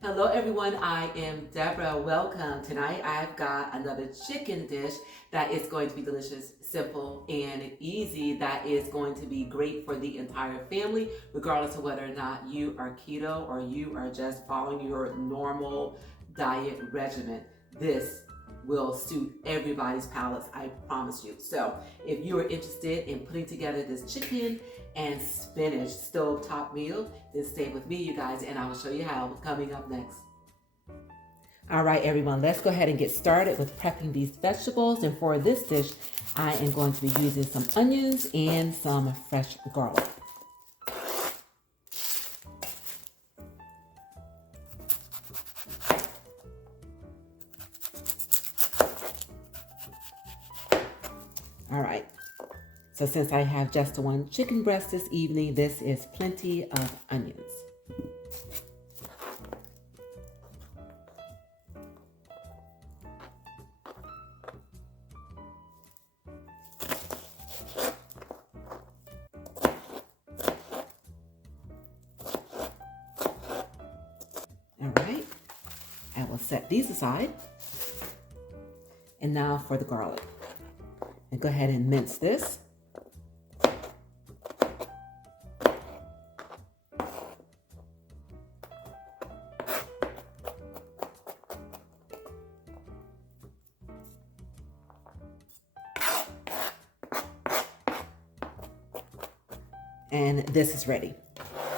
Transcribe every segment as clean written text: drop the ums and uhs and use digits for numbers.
Hello everyone, I am Deborah. Welcome. Tonight I've got another chicken dish that is going to be delicious, simple, and easy. That is going to be great for the entire family, regardless of whether or not you are keto or you are just following your normal diet regimen. This will suit everybody's palates, I promise you. So if you are interested in putting together this chicken and spinach stovetop meal, then stay with me, you guys, and I will show you how coming up next. All right, everyone, let's go ahead and get started with prepping these vegetables. And for this dish, I am going to be using some onions and some fresh garlic. All right, so since I have just one chicken breast this evening, this is plenty of onions. All right, I will set these aside. And now for the garlic. And go ahead and mince this. And this is ready.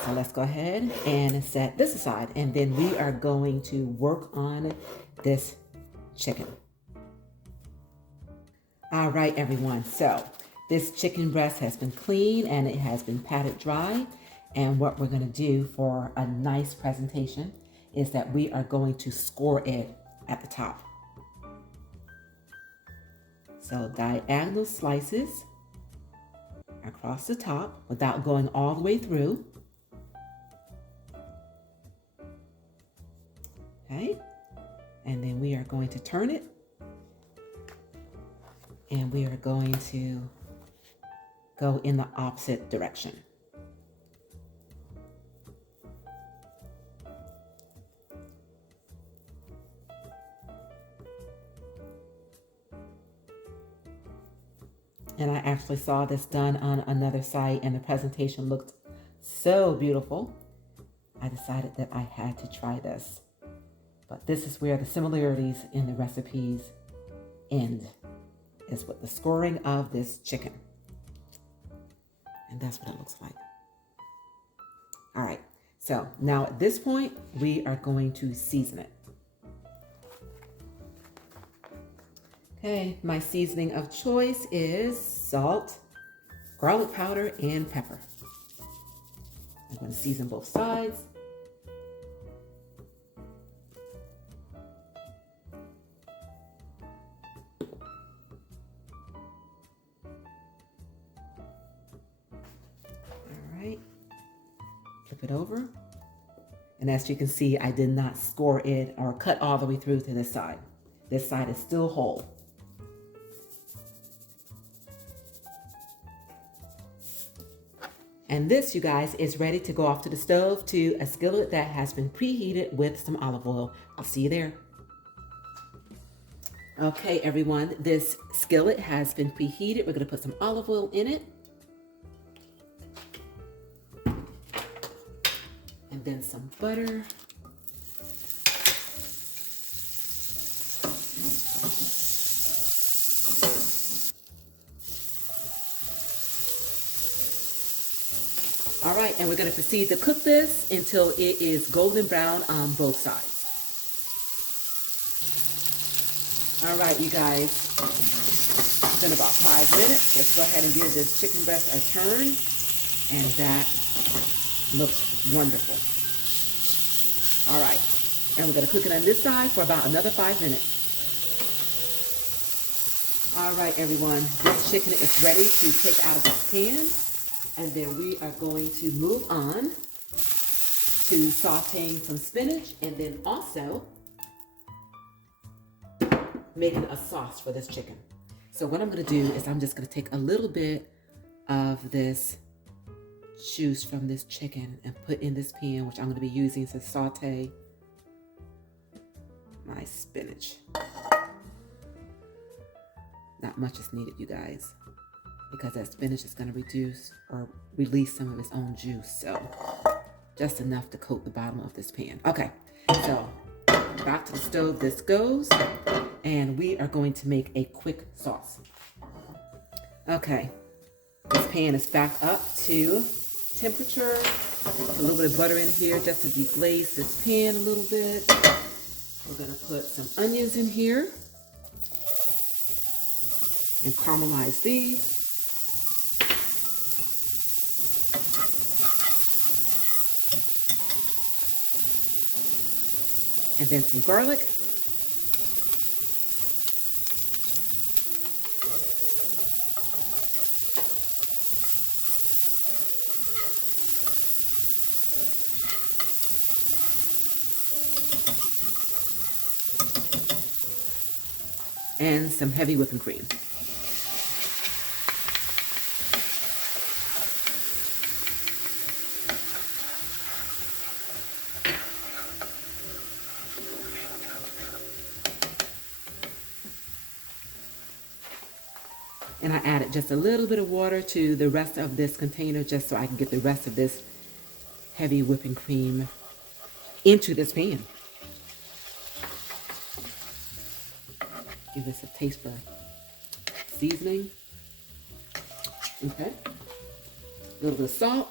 So let's go ahead and set this aside. And then we are going to work on this chicken. All right, everyone. So this chicken breast has been cleaned and it has been patted dry. And what we're going to do for a nice presentation is that we are going to score it at the top. So diagonal slices across the top without going all the way through. Okay, and then we are going to turn it, and we are going to go in the opposite direction. And I actually saw this done on another site and the presentation looked so beautiful. I decided that I had to try this. But this is where the similarities in the recipes end, is with the scoring of this chicken. And that's what it looks like. All right, so now at this point, we are going to season it. Okay, my seasoning of choice is salt, garlic powder, and pepper. I'm going to season both sides. All right, flip it over. And as you can see, I did not score it or cut all the way through to this side. This side is still whole. And this, you guys, is ready to go off to the stove to a skillet that has been preheated with some olive oil. I'll see you there. Okay, everyone, this skillet has been preheated. We're going to put some olive oil in it. And then some butter. All right, and we're going to proceed to cook this until it is golden brown on both sides. All right, you guys, it's been about 5 minutes. Let's go ahead and give this chicken breast a turn, and that looks wonderful. All right, and we're going to cook it on this side for about another 5 minutes. All right, everyone, this chicken is ready to take out of the pan. And then we are going to move on to sauteing some spinach and then also making a sauce for this chicken. So what I'm going to do is I'm just going to take a little bit of this juice from this chicken and put in this pan, which I'm going to be using to saute my spinach. Not much is needed, you guys, because that spinach is going to reduce or release some of its own juice. So just enough to coat the bottom of this pan. Okay, so back to the stove this goes, and we are going to make a quick sauce. Okay, this pan is back up to temperature. A little bit of butter in here just to deglaze this pan a little bit. We're going to put some onions in here and caramelize these. And then some garlic. And some heavy whipping cream. And I added just a little bit of water to the rest of this container just so I can get the rest of this heavy whipping cream into this pan. Give this a taste for seasoning. Okay. A little bit of salt.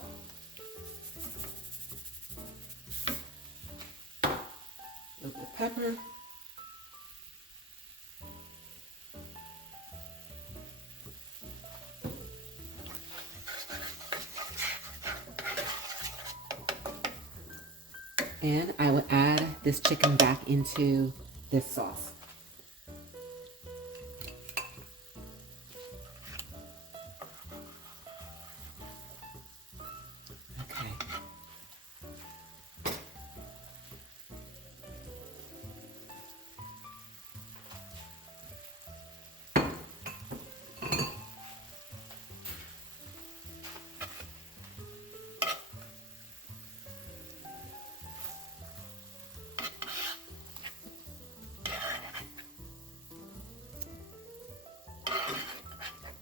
A little bit of pepper. And I will add this chicken back into this sauce. Okay.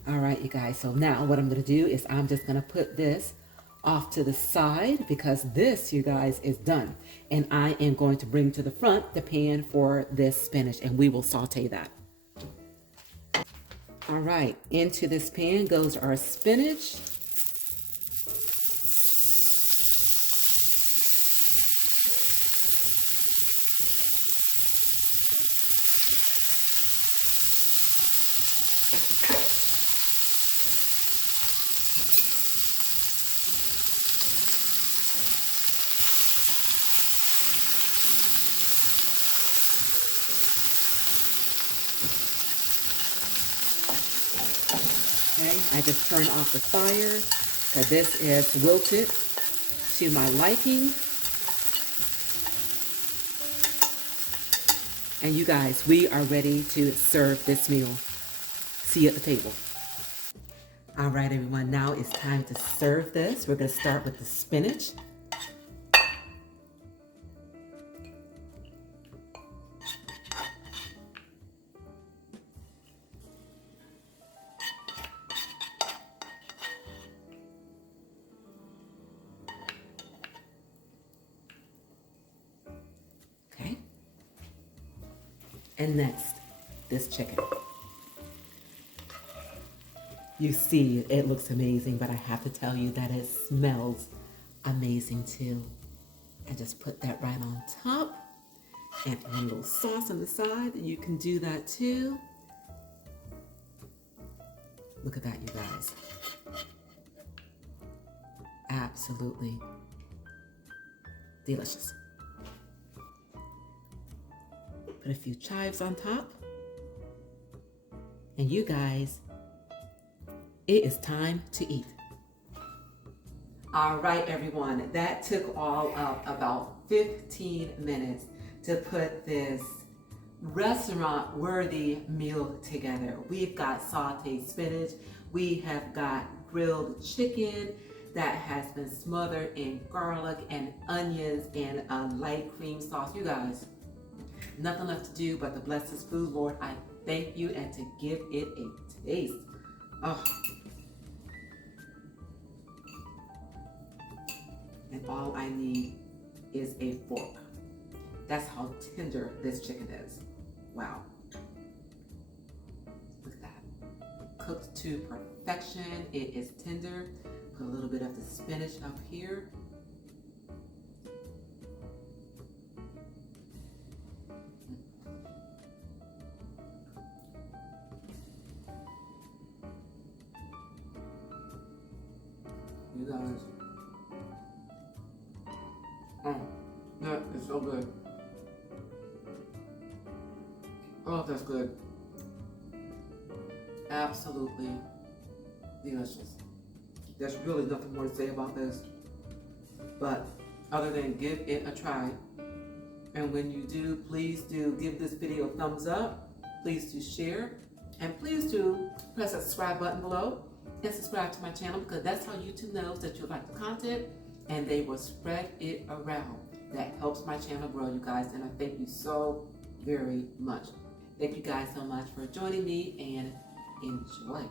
All right, you guys, so now what I'm gonna do is I'm just gonna put this off to the side because this, you guys, is done. And I am going to bring to the front the pan for this spinach, and we will saute that. All right, into this pan goes our spinach. Okay, I just turned off the fire because this is wilted to my liking. And you guys, we are ready to serve this meal. See you at the table. All right, everyone, now it's time to serve this. We're gonna start with the spinach. Okay. And next, this chicken. You see, it looks amazing, but I have to tell you that it smells amazing too. And just put that right on top. And a little sauce on the side, you can do that too. Look at that, you guys. Absolutely delicious. Put a few chives on top. And you guys, it is time to eat. All right, everyone, that took all of about 15 minutes to put this restaurant-worthy meal together. We've got sauteed spinach, we have got grilled chicken that has been smothered in garlic and onions and a light cream sauce. You guys, Nothing left to do but to bless this food, Lord. I thank you, and to give it a taste. Oh. And all I need is a fork. That's how tender this chicken is. Wow. Look at that. Cooked to perfection. It is tender. Put a little bit of the spinach up here. You guys. That is so good. Oh, that's good. Absolutely delicious. There's really nothing more to say about this, but other than give it a try. And when you do, please do give this video a thumbs up. Please do share, and please do press that subscribe button below and subscribe to my channel, because that's how YouTube knows that you like the content, and they will spread it around. That helps my channel grow, you guys, and I thank you so very much. Thank you guys so much for joining me, and enjoy.